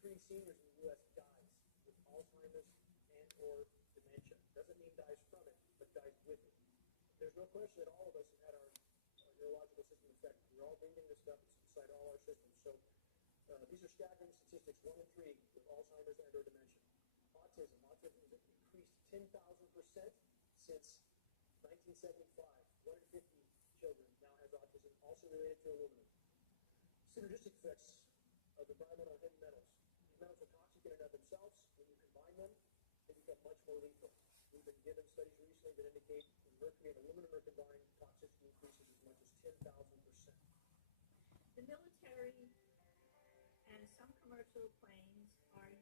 3 seniors in the U.S. dies with Alzheimer's and or dementia. Doesn't mean dies from it, but dies with it. There's no question that all of us have had our neurological system affected. We're all breathing this stuff inside all our systems. So these are staggering statistics, 1 in 3 with Alzheimer's and or dementia. Autism has increased 10,000% since 1975. 1 in 50 children now has autism, also related to aluminum. Synergistic effects of environmental and heavy metals. These metals are toxic in and of themselves. When you combine them, they become much more lethal. We've been given studies recently that indicate when mercury and aluminum are combined, toxicity increases as much as 10,000%. The military and some commercial planes are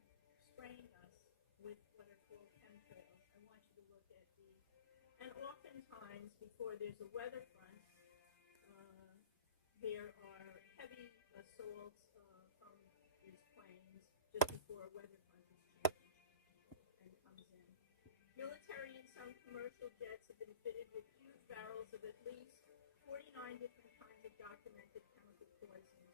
spraying us with what are called chemtrails. I want you to look at these. And oftentimes, before there's a weather front, there are heavy assaults from these planes just before a weather front is changed and comes in. Military and some commercial jets have been fitted with huge barrels of at least 49 different kinds of documented chemical poisons.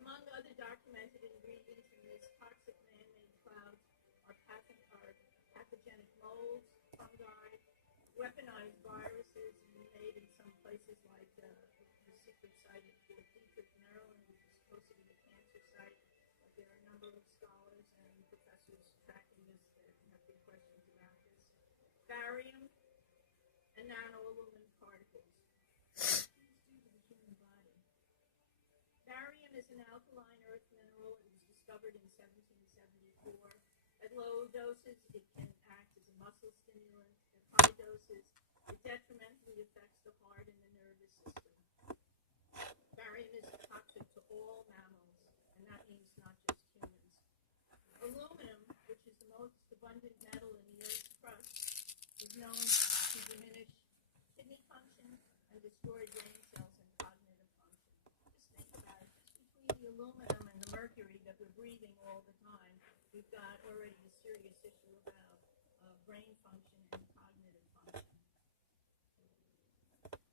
Among other documented ingredients in these toxic man-made clouds are pathogenic molds, fungi, weaponized viruses made in some places like the secret site at Fort Detrick, Maryland, which is supposed to be a cancer site. But there are a number of scholars and professors tracking this that have big questions about this. Barium and nanoaluminum particles. These do to the human body. Barium is an alkaline earth mineral. It was discovered in 1774. At low doses, it can act as a muscle stimulant. At high doses, it detrimentally affects the heart and the nervous system. Barium is toxic to all mammals, and that means not just humans. Aluminum, which is the most abundant metal in the Earth's crust, is known to diminish kidney function and destroy brain cells and cognitive function. Just think about it. Just between the aluminum and the mercury that we're breathing all the time, we've got already a serious issue about brain function and cognitive function.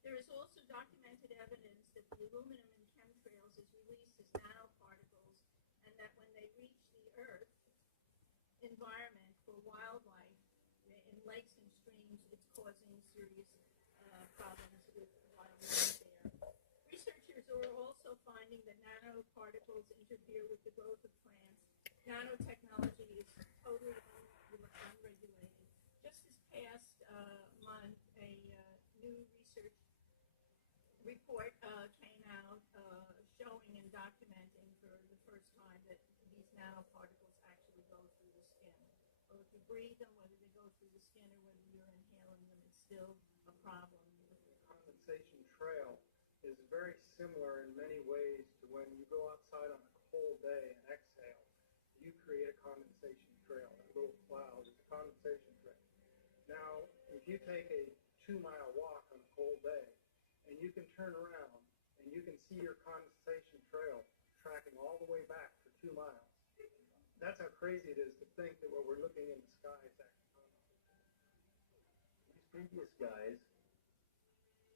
There is also documented evidence that the aluminum in chemtrails is released as nanoparticles, and that when they reach the Earth environment for wildlife in lakes and streams, it's causing serious problems with wildlife there. Researchers are also finding that nanoparticles interfere with the growth of plants. Nanotechnology is totally unregulated. Just this past month, a new research report came out showing and documenting for the first time that these nanoparticles actually go through the skin. Well, if you breathe them, whether they go through the skin or whether you're inhaling them, it's still a problem. Condensation trail is very similar in many ways to when you go outside on a cold day and exhale. You create a condensation trail. A little cloud is a condensation trail. Now, if you take a 2-mile walk on a cold day, and you can turn around and you can see your condensation trail tracking all the way back for 2 miles. That's how crazy it is to think that what we're looking in the sky is actually going on. These previous guys,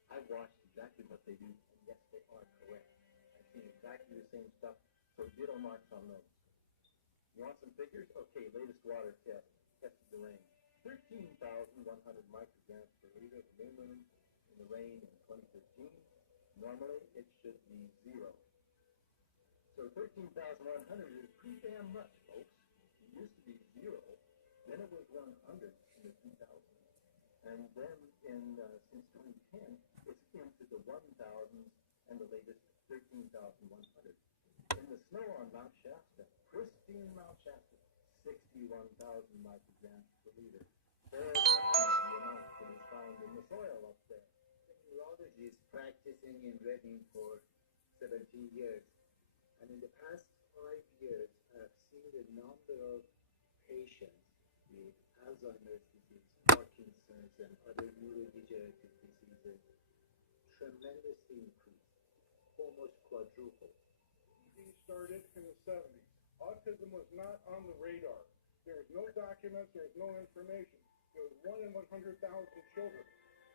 I've watched exactly what they do, and yes, they are correct. I've seen exactly the same stuff, so ditto marks on those. You want some figures? Okay, latest water test. Tested the rain. 13,100 micrograms per liter of aluminum in the rain in 2013. Normally, it should be 0. So 13,100 is pretty damn much, folks. It used to be 0. Then it was 100 in the 2000s. And then since 2010, it's into the 1,000s and the latest 13,100. In the snow on Mount Shasta, pristine Mount Shasta, 61,000 micrograms per liter. There is the amount that is found in the soil up there. Neurologist practicing in Reading for 17 years, and in the past 5 years, I've seen the number of patients with Alzheimer's disease, Parkinson's, and other neurodegenerative diseases tremendously increased, almost quadrupled. These started in the 70s. Autism was not on the radar. There was no documents, there was no information. It was 1 in 100,000 children.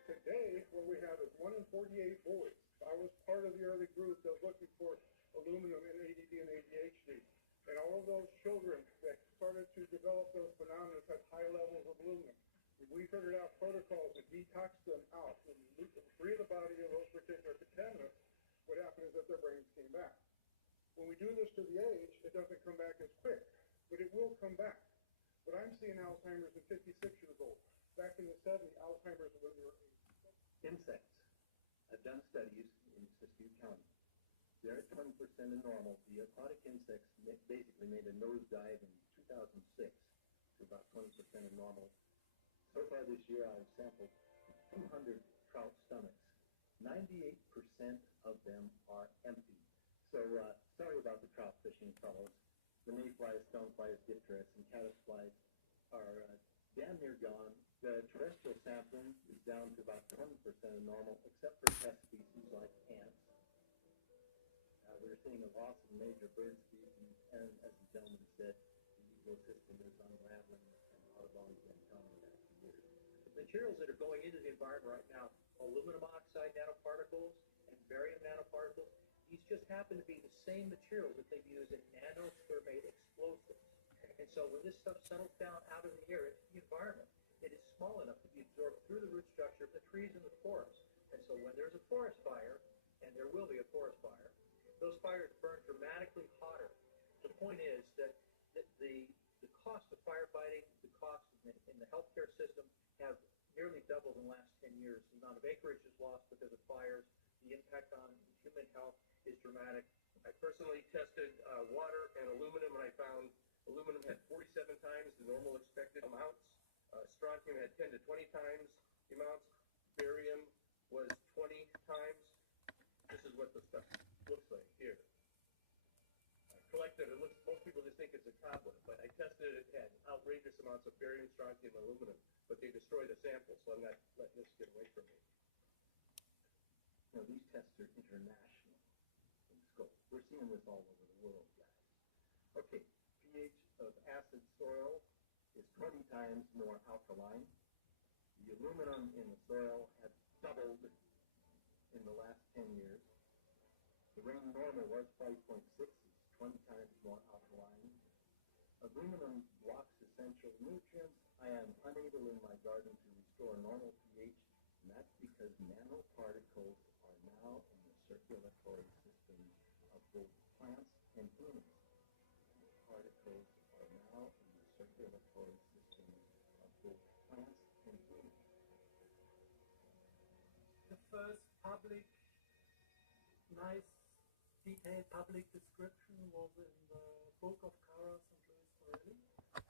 Today, what we have is 1 in 48 boys. I was part of the early group that was looking for aluminum in ADD and ADHD. And all all of those children that started to develop those phenomena had high levels of aluminum. We figured out protocols to detox them out and free the body of those particular contaminants. What happened is that their brains came back. When we do this to the age, it doesn't come back as quick, but it will come back. But I'm seeing Alzheimer's at 56 years old. Back in the 70s, Alzheimer's was when they were 80. Insects. I've done studies in Siskiyou County. They're at 20% of normal. The aquatic insects basically made a nosedive in 2006 to about 20% of normal. So far this year, I've sampled 200 trout stomachs. 98% of them are empty. So sorry about the trout fishing fellows. The mayflies, stoneflies, dipterus, and caddisflies are damn near gone. The terrestrial sampling is down to about 20% of normal, except for pest species like ants. We're seeing a loss of major bird species, and as the gentleman said, the ecosystem is unraveling, and Audubon's been telling me that for years. The materials that are going into the environment right now, aluminum oxide nanoparticles and barium nanoparticles, these just happen to be the same materials that they've used in nanothermate explosives. And so when this stuff settles down out of the air into the environment, it is small enough to be absorbed through the root structure of the trees in the forest. And so when there's a forest fire, and there will be a forest fire, those fires burn dramatically hotter. The point is that the cost of firefighting, the cost in the healthcare system have nearly doubled in the last 10 years. The amount of acreage is lost because of fires. The impact on human health is dramatic. I personally tested water and aluminum, and I found aluminum had 47 times the normal expected amounts. Strontium had 10 to 20 times the amounts. Barium was 20 times. This is what the stuff looks like here. Collected, most people just think it's a tablet, but I tested it, it had outrageous amounts of barium, strontium, and aluminum, but they destroy the sample, so I'm not letting this get away from me. You know, these tests are international in scope. We're seeing this all over the world, guys. Okay, pH of acid soil is 20 times more alkaline. The aluminum in the soil has doubled in the last 10 years. The rain normal was 5.6, it's 20 times more alkaline. Aluminum blocks essential nutrients. I am unable in my garden to restore normal pH, and that's because nanoparticles are now in the circulatory systems of both plants and humans. Particles are now in the circulatory systems of both plants and humans. The first public, nice, detailed public description was in the book of Caras and Louis Forelli,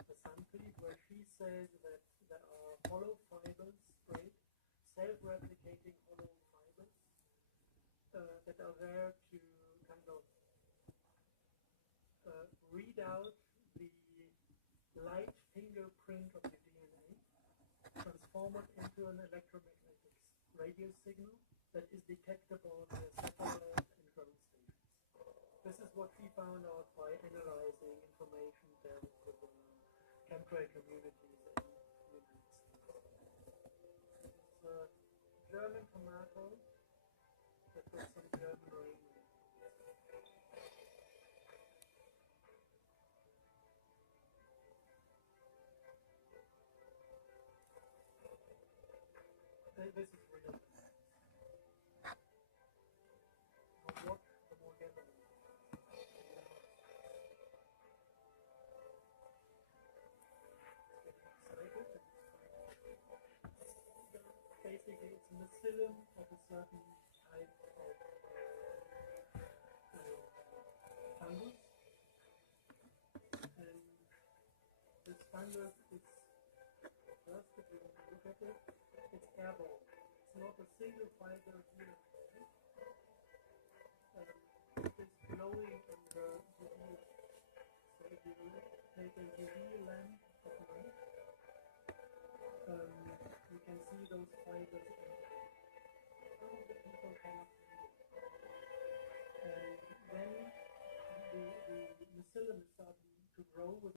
The Centipede, where she says that there are hollow fibers, right? Self-replicating hollow fibers that are there to kind of read out the light fingerprint of the DNA, transform it into an electromagnetic radio signal that is detectable via satellite and ground stations. This is what she found out by analyzing information gathered within chemtrail communities in the United States. It's a German tomato that was some German rain. This is real bananas. The more watch, the more get them. Basically, it's a mycelium of a certain type of fungus, and this fungus is, first if you want to look at it, it's airborne. It's not a single fiber here. It is blowing under UV. So if you take a UV lamp at night, you can see those fibers. Some of the people cannot see it. And then the mycelium is starting to grow with